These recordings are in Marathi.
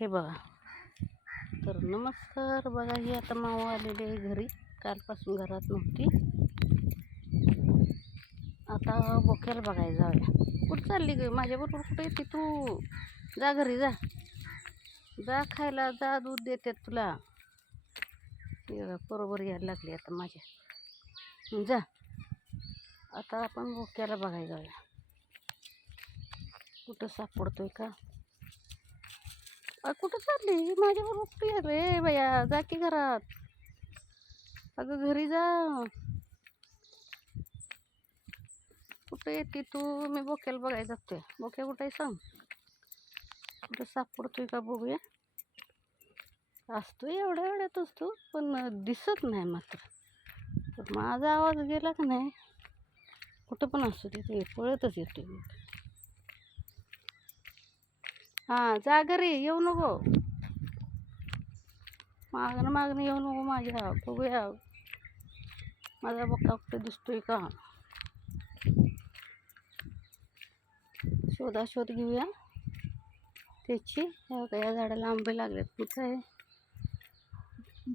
हे बघा. तर नमस्कार. बघा ही आता माऊ आलेली आहे घरी. कालपासून घरात नव्हती. आता बोक्याला बघायला जाऊया. कुठं चालली ग? माझ्याबरोबर कुठे येते तू? जा घरी जा. जा खायला जा, दूध देते तुला. हे बघा बरोबर यायला लागली आता माझ्या. जा आता आपण बोक्याला बघायला जाऊया. कुठं सापडतोय का? कुठं चालली? माझ्याबरोबर कुठे ये रे बया? जा की घरात. अगं घरी जा. कुठं येते तू? मी बोक्याला बघायला जातोय. बोक्या कुठं आहे सांग? कुठं सापडतोय का बघूया. असतो एवढ्या वेळातच तू, पण दिसत नाही मात्र. तर माझा आवाज गेला का नाही, कुठं पण असतो तिथे पळतच येते. हां जा घरी, येऊ नको. मागणं येऊ नको माझ्या. बघूया माझा बोका कुठे दिसतोय का. शोध घेऊया त्याची. या झाडाला आंबे लागलेत. कुठं आहे?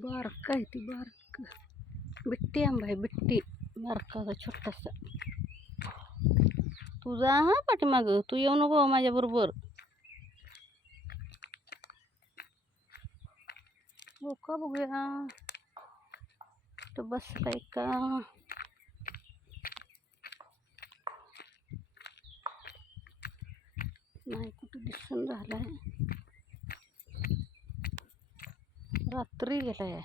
बारका आहे ती, बारक बिट्टी आंबा आहे. बिट्टी बारका छोटासा. तू जा हा पाठीमाग. तू येऊ नको माझ्याबरोबर. बोका बघूया तो बसलाय का. नाही कुठं दिसून झालाय. रात्री गेलाय.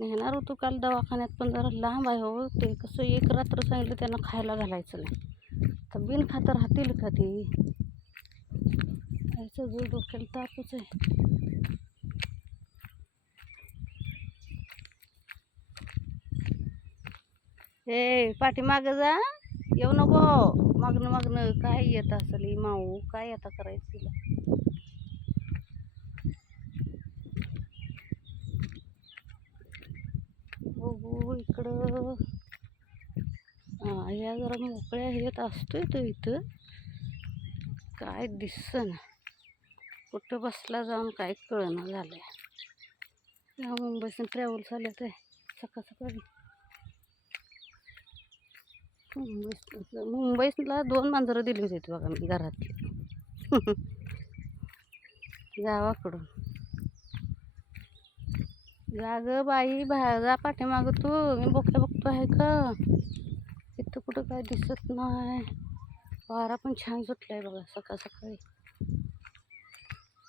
नेणार होतो काल दवाखान्यात, पण जरा लांब आहे हो. ते कसं एक रात्र सांगितलं त्यांना खायला घालायचं नाही. तर बिन खातं राहतील का ते? खायचं जो डोक्याला तापच आहे. ए पाठीमाग जा, येऊ नको. मागणं काय येत असेल ही माऊ. काय आता करायचं तिला. बघू इकडं. या जरा मोकळ्या ह्याच्यात असतोय तो इथं. काय दिसना. कुठं बसला जाऊन काय कळना झालंय. या मुंबईतून ट्रॅव्हल्स आल्यात आहे सकाळी. मुंबईला 2 मांजरं दिली होती बघा मी घरातली. गावाकडून. जा ग बाई, बाहेर जा पाठीमाग तू. मी बोक्या बघतो आहे का. इथं कुठं काय दिसत नाही. वारा पण छान सुटलाय बघा सकाळी.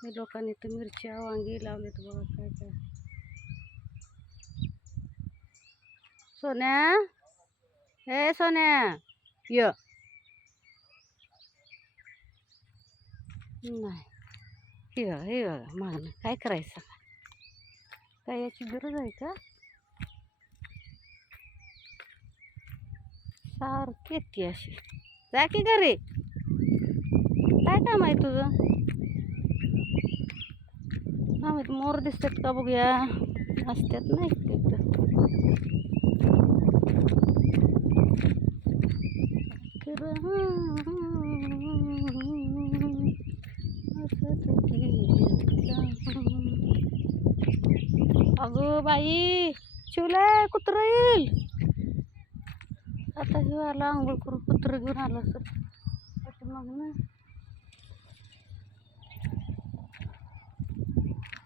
हे लोकांनी तर मिरच्या वांगी लावलेत बघा. काय सोन्या, हे सोन्या य नाही. हे बघा मागणं. काय करायचं काय? याची गरज आहे का? सारखी येते अशी. जा की घरी. काय काम आहे तुझं? हा मी मोर दिसतात का बघूया. असतात नाही तिथं. अगं बाई, शिवलंय कुत्रं येईल आता. हे आला आंघोळ करून, कुत्रं घेऊन आलं असं मग ना.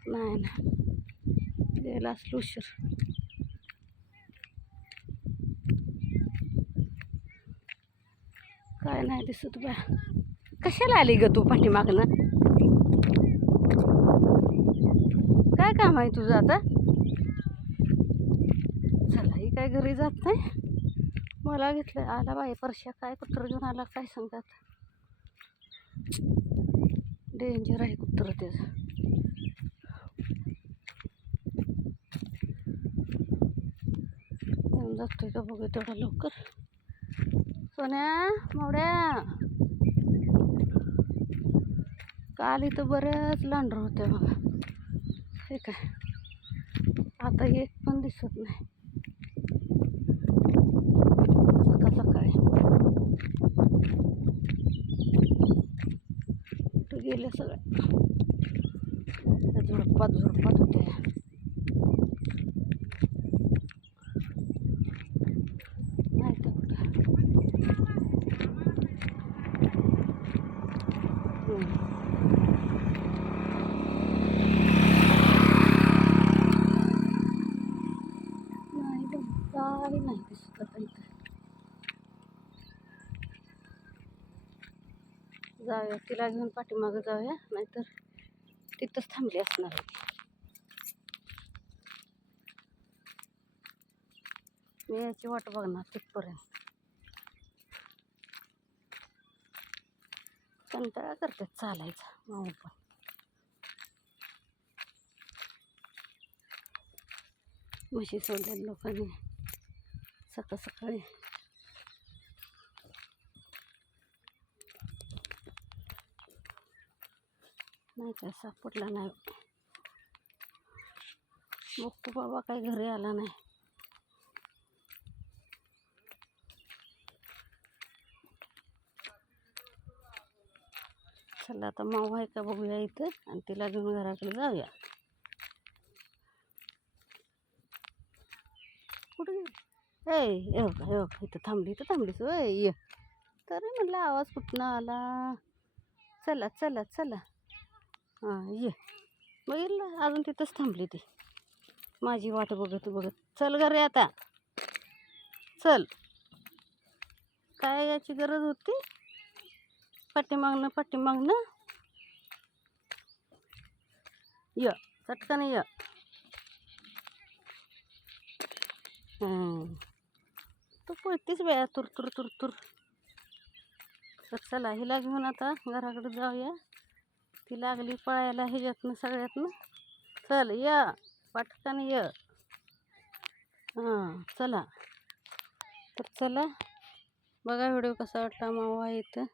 नाही गेला असलं उशीर. काय नाही दिसत बा. कशाला आली ग तू पाठीमागनं? काय काम आहे तुझं आता? चला ही काय घरी जात नाही. मला घेतलं आला बाई परश्या. काय कुत्रं घेऊन आला काय सांगतात. डेंजर आहे कुत्रं त्याचं. येऊन जातोय का बघू तेवढा लवकर. सोन्या मोड्या, काल इथं बऱ्याच लांडरं होत्या बघा. हे काय आता एक पण दिसत नाही. सकाळी गेल्या सगळ्या. त्या झुडपात होत्या. नाही तर कुठं. नाही बघ, काही नाही दिसत आता इथं. जाऊया तिला घेऊन पाठीमागं जाऊया, नाहीतर तिथंच थांबली असणार आहे. मी याची वाट बघणार तिथपर्यंत. कंटाळा करतात चालायचा माऊ पण. म्हशी सोडल्या लोकांनी सकाळ सकाळी. नाही काय सापडला नाही. बघतो बाबा काही घरी आला नाही. चला आता माऊ आहे का बघूया इथं आणि तिला घेऊन घराकडे जाऊया. कुठे ए येऊ का इथं थांबलीस होय. ये तरी म्हटलं आवाज कुठनं आला. चला चला चला. हां ये. बघितलं अजून तिथंच थांबली ती माझी वाट बघत बघत. चल घरी आता चल. काय याची गरज होती पाठीमागनं. य चटकाने य. तू पळतीस वेळा तुर तुर तुर तुर. तर चला हिला घेऊन आता घराकडे जाऊया. ती लागली पळायला ह्याच्यातनं सगळ्यातनं. चल या पटकन य. हां चला. तर चला बघा व्हिडिओ कसा वाटला मावा इथं.